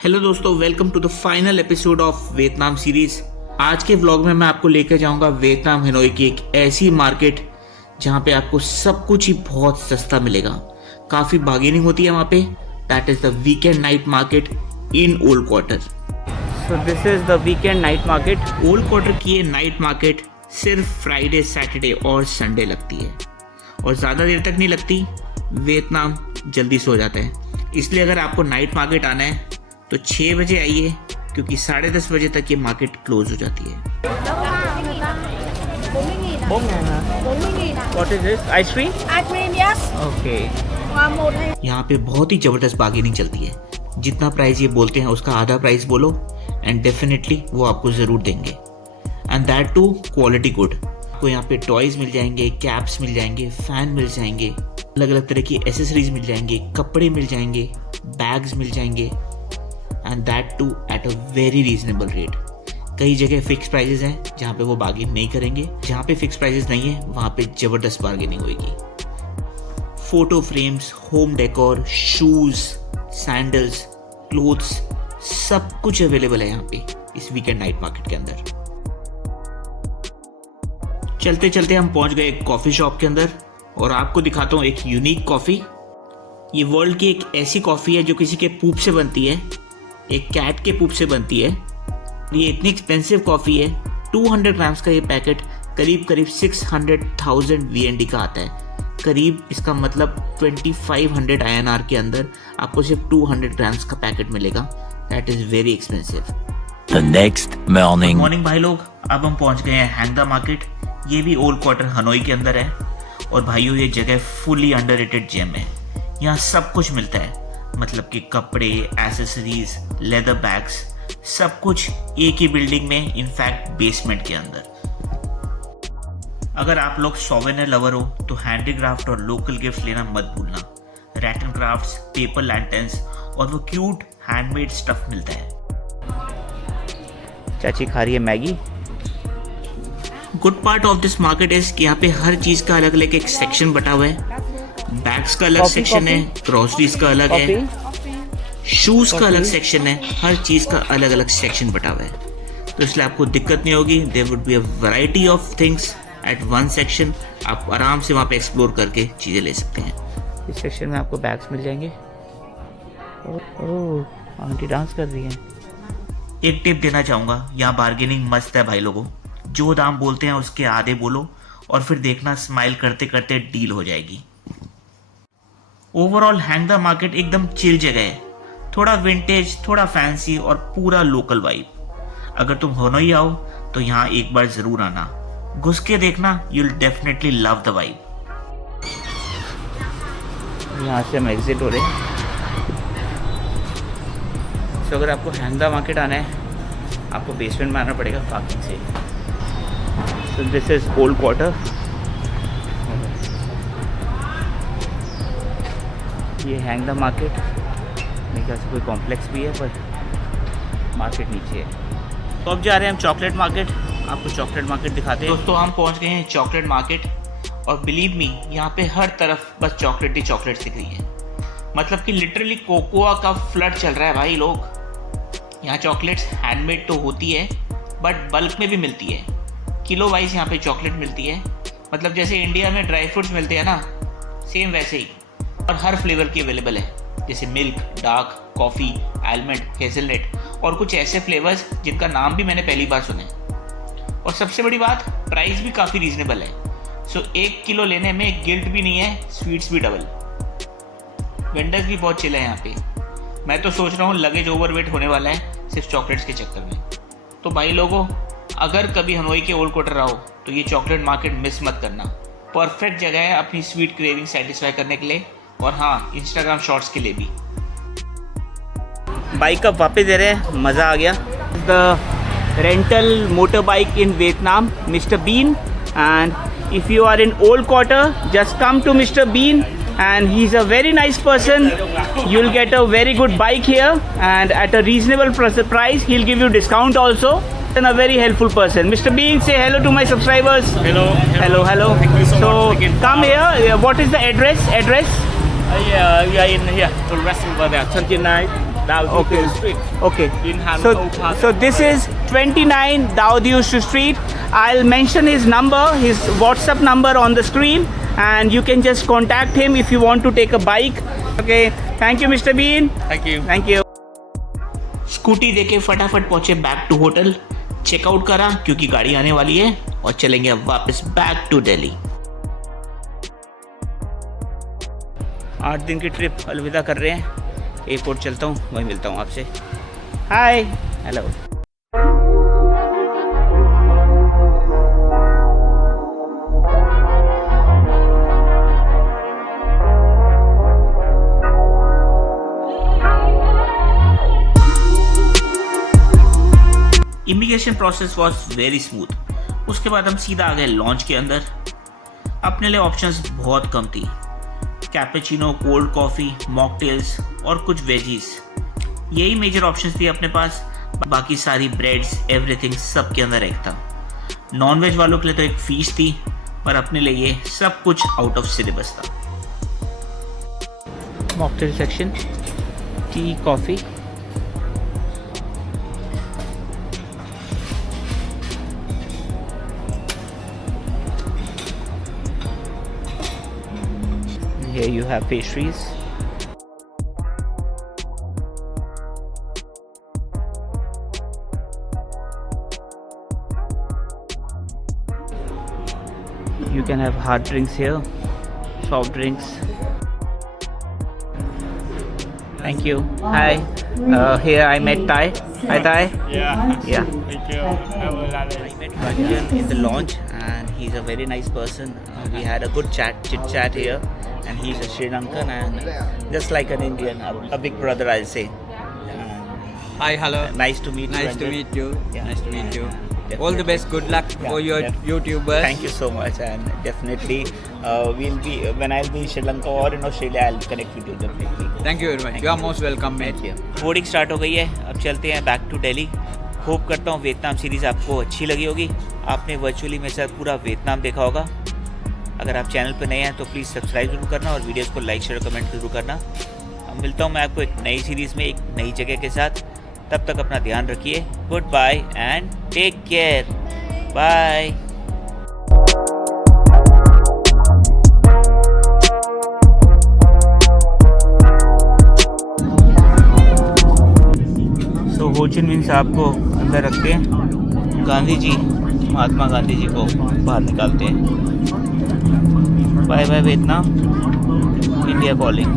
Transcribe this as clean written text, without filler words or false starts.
Hello दोस्तों, welcome to the final episode of Vietnam series. आज के व्लॉग में मैं आपको लेकर जाऊंगा वियतनाम हनोई की एक ऐसी मार्केट जहां पे आपको सब कुछ ही बहुत सस्ता मिलेगा। काफ़ी बार्गेनिंग होती है वहां पे। That is the weekend night market in old quarter. So this is the weekend night market. Old quarter की ये नाइट मार्केट सिर्फ फ्राइडे, सैटरडे और संडे लगती है और ज़्यादा देर तक नहीं लगती। वियतनाम जल्दी सो जाता है, इसलिए अगर आपको नाइट मार्केट आना है तो 6 बजे आइए, क्योंकि 10:30 बजे तक ये मार्केट क्लोज हो जाती है। What is this? Ice cream? Ice cream, yes. Okay. Một hay यहाँ पे बहुत ही ज़बरदस्त बार्गेनिंग चलती है। जितना प्राइस ये बोलते हैं उसका आधा प्राइस बोलो एंड डेफिनेटली वो आपको ज़रूर देंगे। And that too quality good. आपको यहाँ पे टॉयज़ मिल जाएंगे, कैप्स मिल जाएंगे, फ़ैन मिल जाएंगे, अलग अलग तरह की एसेसरीज मिल जाएंगे, कपड़े मिल जाएंगे, बैग्स मिल जाएंगे, and that too at a very reasonable rate. कई जगह फिक्स प्राइजेस हैं जहाँ पे वो बार्गेन नहीं करेंगे। जहाँ पे फिक्स प्राइजेस नहीं है वहाँ पे ज़बरदस्त बार्गेनिंग होगी। Photo frames, home decor, shoes, sandals, clothes, सब कुछ अवेलेबल है यहाँ पे इस वीकेंड नाइट मार्केट के अंदर। चलते चलते हम पहुँच गए एक कॉफ़ी शॉप के अंदर और आपको दिखाता हूँ एक यूनिक कॉफ़ी। ये वर्ल्ड की एक ऐसी कॉफ़ी है जो किसी के पूप से बनती है, एक कैट के पूप से बनती है। ये इतनी एक्सपेंसिव कॉफ़ी है। 200 ग्राम्स का ये पैकेट करीब 600,000 VND का आता है। करीब इसका मतलब 2500 INR के अंदर आपको सिर्फ 200 ग्राम्स का पैकेट मिलेगा। That is very expensive. The next morning. Morning भाई लोग, अब हम पहुंच गए हैं हैंग द मार्केट। ये भी ओल्ड क्वार्टर हनोई के अंदर है और भाइयों ये जगह फुली अंडररेटेड जेम है। यहाँ सब कुछ मिलता है, मतलब कि कपड़े, एसेसरीज, लेदर बैग्स, सब कुछ एक ही बिल्डिंग में, इनफैक्ट बेसमेंट के अंदर। अगर आप लोग सोवेनियर लवर हो तो हैंडीक्राफ्ट और लोकल गिफ्ट्स लेना मत भूलना। Rat and crafts, paper lanterns और वो क्यूट हैंडमेड स्टफ मिलता है। चाची खा रही है Maggi. Good part of this market is कि यहाँ पे हर चीज़ का अलग अलग एक सेक्शन बटा हुआ है। बैग्स का अलग सेक्शन है, ग्रोसरीज का अलग है, शूज़ का अलग सेक्शन है, हर चीज़ का अलग अलग सेक्शन बटा हुआ है। तो इसलिए आपको दिक्कत नहीं होगी। There would be a variety of things at one section. आप आराम से वहाँ पे एक्सप्लोर करके चीज़ें ले सकते हैं। इस सेक्शन में आपको बैग्स मिल जाएंगे। ओह, आंटी डांस कर रही है। एक टिप देना चाहूँगा, यहाँ बार्गेनिंग मस्त है भाई लोगों। जो दाम बोलते हैं उसके आधे बोलो और फिर देखना स्माइल करते करते डील हो जाएगी। ओवरऑल हैंग द मार्केट एकदम चिल जगह है। थोड़ा विंटेज, थोड़ा फैंसी और पूरा लोकल वाइब। अगर तुम हनोई आओ तो यहाँ एक बार जरूर आना, घुस के देखना, you will definitely love the vibe. यहाँ से हम एग्जिट हो रहे हैं। तो अगर आपको हैंग द मार्केट आना है आपको बेसमेंट में आना पड़ेगा पार्किंग से। So this is old quarter. ये हैंग द मार्केट, मेरे ख्याल से कोई कॉम्प्लेक्स भी है पर मार्केट नीचे है। तो अब जा रहे हैं हम चॉकलेट मार्केट। आपको चॉकलेट मार्केट दिखाते हैं। दोस्तों हम पहुंच गए हैं चॉकलेट मार्केट और बिलीव मी, यहाँ पे हर तरफ बस चॉकलेट ही चॉकलेट दिख रही है। मतलब कि लिटरली कोकोआ का फ्लड चल रहा है भाई लोग। यहाँ चॉकलेट्स हैंडमेड तो होती है बट बल्क में भी मिलती है। किलो वाइज यहाँ पे चॉकलेट मिलती है। मतलब जैसे इंडिया में ड्राई फ्रूट्स मिलते हैं ना, सेम वैसे ही। और हर फ्लेवर की अवेलेबल है, जैसे milk, dark, coffee, almond, hazelnut और कुछ ऐसे फ्लेवर्स जिनका नाम भी मैंने पहली बार सुने। और सबसे बड़ी बात, प्राइस भी काफ़ी रीजनेबल है। सो 1 किलो लेने में गिल्ट भी नहीं है, स्वीट्स भी डबल। वेंडर्स भी बहुत चिल है यहाँ पे। मैं तो सोच रहा हूँ लगेज ओवरवेट होने वाला है सिर्फ चॉकलेट्स के चक्कर में। तो भाई लोगों, अगर कभी हनोई के ओल्ड क्वार्टर आओ तो ये चॉकलेट मार्केट मिस मत करना। परफेक्ट जगह है अपनी स्वीट क्रेविंग सेटिस्फाई करने के लिए और हाँ, इंस्टाग्राम शॉर्ट्स के लिए भी। बाइक अब वापस दे रहे हैं, मज़ा आ गया। The rental motor bike in Vietnam, mister Bean. And if you are in old quarter just come to mister Bean and he's a very nice person. You'll get a very good bike here and at a reasonable price. He'll give you discount also and a very helpful person. Mr. Bean, say hello to my subscribers. Hello. Hello. Thank you so much. Come here. What is the address? Yeah, we are in here. The restaurant over there, 29 Dao Diu Okay. Street. Okay. In Han So, Âu Park. so this is 29 Dao Diu Street. I'll mention his number, his WhatsApp number on the screen, and you can just contact him if you want to take a bike. Okay. Thank you, Mr. Bean. Thank you. Thank you. Scooty देके फटाफट पहुंचे back to hotel, checkout करा क्योंकि गाड़ी आने वाली है और चलेंगे अब वापस बैक टू दिल्ली। 8 दिन की ट्रिप अलविदा कर रहे हैं। एयरपोर्ट चलता हूँ, वहीं मिलता हूँ आपसे। Hi, hello. Immigration process was very smooth. उसके बाद हम सीधा आ गए लॉन्च के अंदर। अपने लिए ऑप्शंस बहुत कम थी, कैपेचिनो, कोल्ड कॉफ़ी, मॉकटेल्स और कुछ वेजीज, यही मेजर ऑप्शंस थी अपने पास। बाकी सारी ब्रेड्स, एवरीथिंग सब के अंदर एक था। नॉन वेज वालों के लिए तो एक फीस थी, पर अपने लिए ये सब कुछ आउट ऑफ सिलेबस था। Mocktail section, T, coffee. Here you have pastries. You can have hard drinks here, soft drinks. Thank you. Hi. Here I met Thai. Hi Thai. Yeah. Yeah. Thank you. Have a lovely I met Ranjan in the launch, and he's a very nice person. We had a good chit chat here, and he's a Sri Lankan and just like an Indian, a big brother, I'll say. Hi, hello. Nice to meet you. Nice to Ranjan. meet you. Yeah. Nice to meet you. Definitely. All the best. Good luck Yeah, for your yeah. YouTubers. Thank you so much, and definitely we'll be when I'll be in Sri Lanka or in Australia, I'll connect with you definitely. Thank you very much. Thank You are you. most welcome, mate. Thank you. Boarding start हो गई है, अब चलते हैं back to Delhi. Hope करता हूँ Vietnam series आपको अच्छी लगी होगी। आपने वर्चुअली मेरे साथ पूरा वियतनाम देखा होगा। अगर आप चैनल पर नए हैं तो प्लीज़ सब्सक्राइब जरूर करना और वीडियोस को लाइक, शेयर, कमेंट जरूर करना। अब मिलता हूँ मैं आपको एक नई सीरीज़ में एक नई जगह के साथ। तब तक अपना ध्यान रखिए। Good bye and take care. Bye. So Ho Chi मिन साहब को अंदर रखते हैं, गांधी जी, महात्मा गांधी जी को बाहर निकालते हैं। Bye bye Vietnam, India calling.